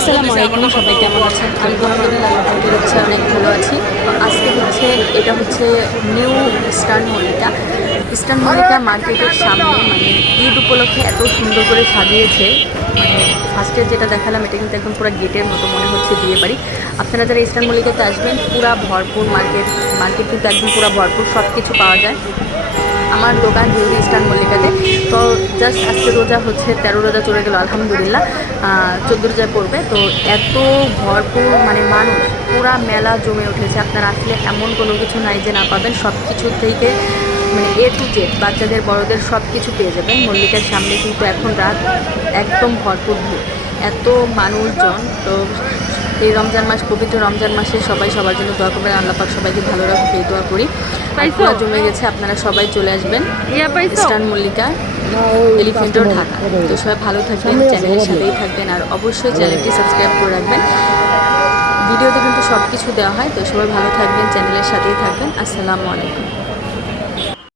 আসসালামু আলাইকুম সবাই, কেমন আছেন? আলহামদুলিল্লাহ আলহামদুলিল্লাহ হচ্ছে অনেক ভালো আছি। আজকে হচ্ছে, এটা হচ্ছে New Eastern Mallika. Eastern Mallika মার্কেটের সামনে মানে ঈদ উপলক্ষে এত সুন্দর করে সাজিয়েছে। মানে ফার্স্টে যেটা দেখালাম, এটা কিন্তু একদম পুরো গেটের মতো মনে হচ্ছে বিয়ে বাড়ি। আপনারা যারা ইস্টার্ন মল্লিকাতে আসবেন, পুরা ভরপুর মার্কেট মার্কেট কিন্তু একদম পুরো ভরপুর সব কিছু পাওয়া যায়। আমার দোকান জিউরি ইস্টার্ন মল্লিকাতে জাস্ট আজকে রোজা হচ্ছে তেরো রোজা চলে গেলো আলহামদুলিল্লাহ। চোদ্দ রোজায় পড়বে। তো এত ভরপুর মানে মানুষ পুরা মেলা জমে উঠেছে। আপনারা আসলে এমন কোনো কিছু নাই যে না পাবেন। সব কিছু থেকে মানে এ টু জেড বাচ্চাদের বড়দের সব কিছু পেয়ে যাবেন। মল্লিকার সামনে কিন্তু এখন রাত একদম ভরপুর ভিড়। এত মানুষজন তো এই রমজান মাস পবিত্র রমজান মাসে সবাই সবার জন্য দোয়া করবেন। আল্লাহ পাক সবাইকে ভালো এই দোয়া করি। জমে গেছে আপনারা সবাই চলে আসবেন। ইস্টার্ন মল্লিকা। এলিফেন্টর ঢাকা তো সবাই ভালো থাকবেন চ্যানেলের সাথেই থাকবেন আর অবশ্যই চ্যানেলটি সাবস্ক্রাইব করে রাখবেন। ভিডিওতে কিন্তু সব কিছু দেওয়া হয় তো সবাই ভালো থাকবেন চ্যানেলের সাথেই থাকবেন। আসসালামু আলাইকুম।